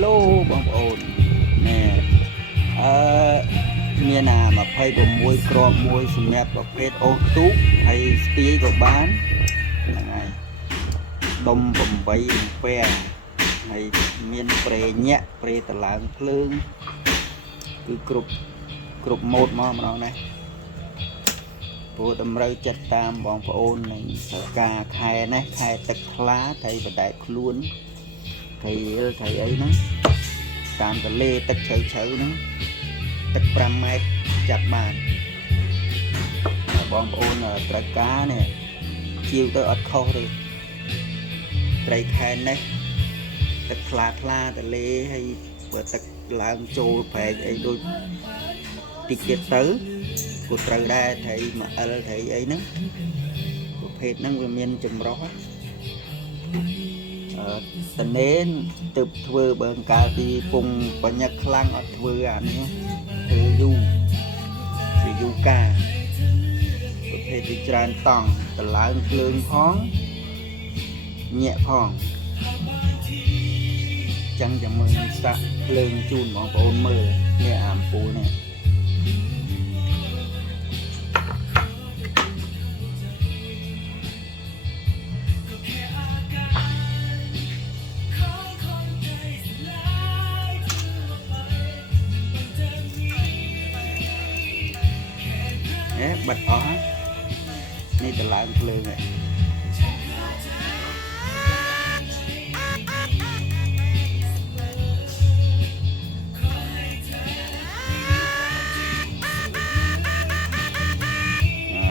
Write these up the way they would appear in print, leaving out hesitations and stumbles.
Lôបងប្អូនណែមាន26គ្រាប់មួយសម្រាប់ប្រភេទអូសទូកហើយស្ទាយក៏បានហ្នឹងហើយដុំ8អំពែហើយមានប្រេញាក់ប្រេតឡើងភ្លើងគឺគ្រប់ម៉ូតមកម្ដងនេះព្រោះតម្រូវចិត្តតាមបងប្អូននឹងការខែនេះខែទឹកថ្លាត្រីបដែកខ្លួនត្រីរៀលត្រីអីហ្នឹងតាមទលេទឹកជ្រៅហ្នឹងទឹក5ម៉ែត្រចាប់បានបងប្អូនត្រូវការនេះជាវទៅអត់ខុសទេត្រីខែនេះទឹកថ្លាទលេហើយបើទឹកឡើងចូលប្រែកអីដូចតិចទៀតទៅក៏ត្រូវដែរត្រីមួយអិលត្រីអីហ្នឹងប្រភេទហ្នឹងវាមានចម្រុះតនេនទៅធ្វើបើកាលពីពងបញ្ញាខ្លាំងអត់ធ្វើអានេះធ្វើយូរវាយូរកាប្រភេទទីច្រើនតង់តឡើងភ្លើងផងញាក់ផងចឹងចាំមើលសាក់ភ្លើងជូនបងប្អូនមើលនេះអាមពូលនេះបិទអស់នេះតឡើងភ្លើងហ្នឹង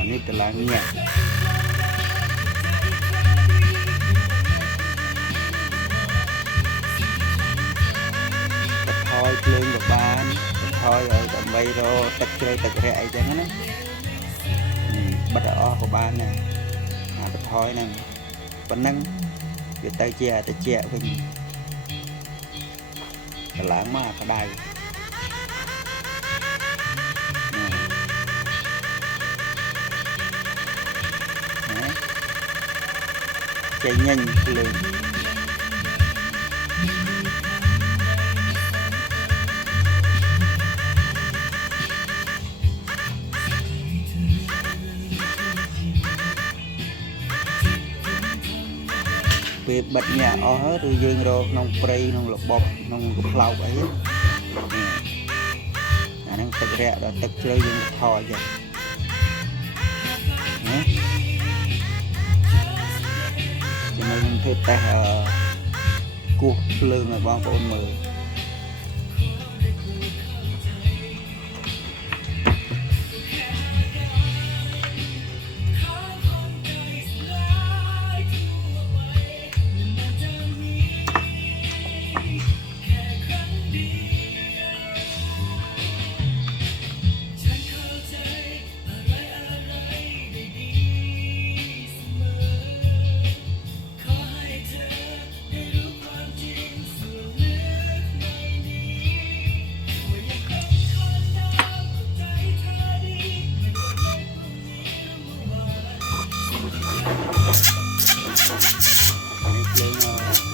នេះតឡើងញាក់ថយភ្លើងក៏បានថយឲ្យដើម្បីរកទឹកជ្រៅទឹករះអីចឹងណាបិទអស់ក៏បានដែរអាបន្ថយហ្នឹងប៉ុណ្ណឹងវាទៅជាតិចវិញកឡើងមកអាក្តៅចេញញញភ្លើងពេលបិទញាក់អស់ហើយឬយើងរកក្នុងព្រៃក្នុងរបបក្នុងកំប្លោកអីអាហ្នឹងទឹករះដល់ទឹកជ្រៅយើងថយចឹងណាចំណុចខ្ញុំធ្វើតេស្តគោះភ្លើងឲ្យបងប្អូនមើល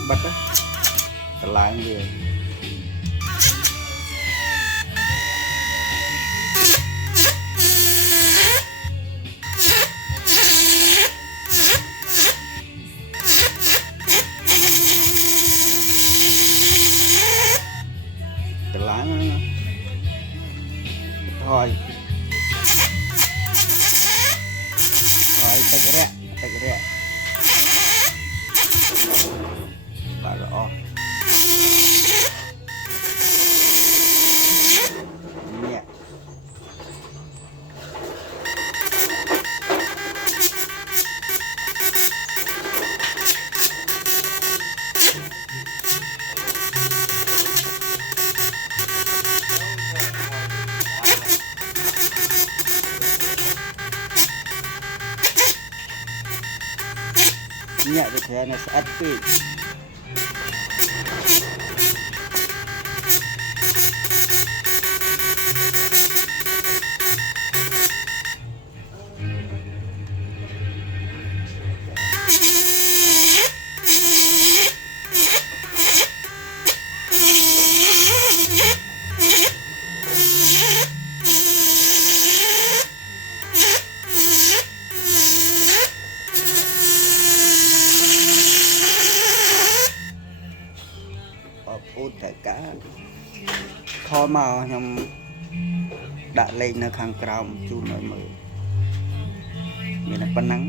បិទតឡើងវាតឡើងថយទឹករះបាទល្អញាក់ញាក់ទៅច្រើនស្អិតពេក អូនតែកាខលមកខ្ញុំដាក់លេខនៅខាងក្រោមជូនឲ្យមើលមានតែប៉ុណ្ណឹង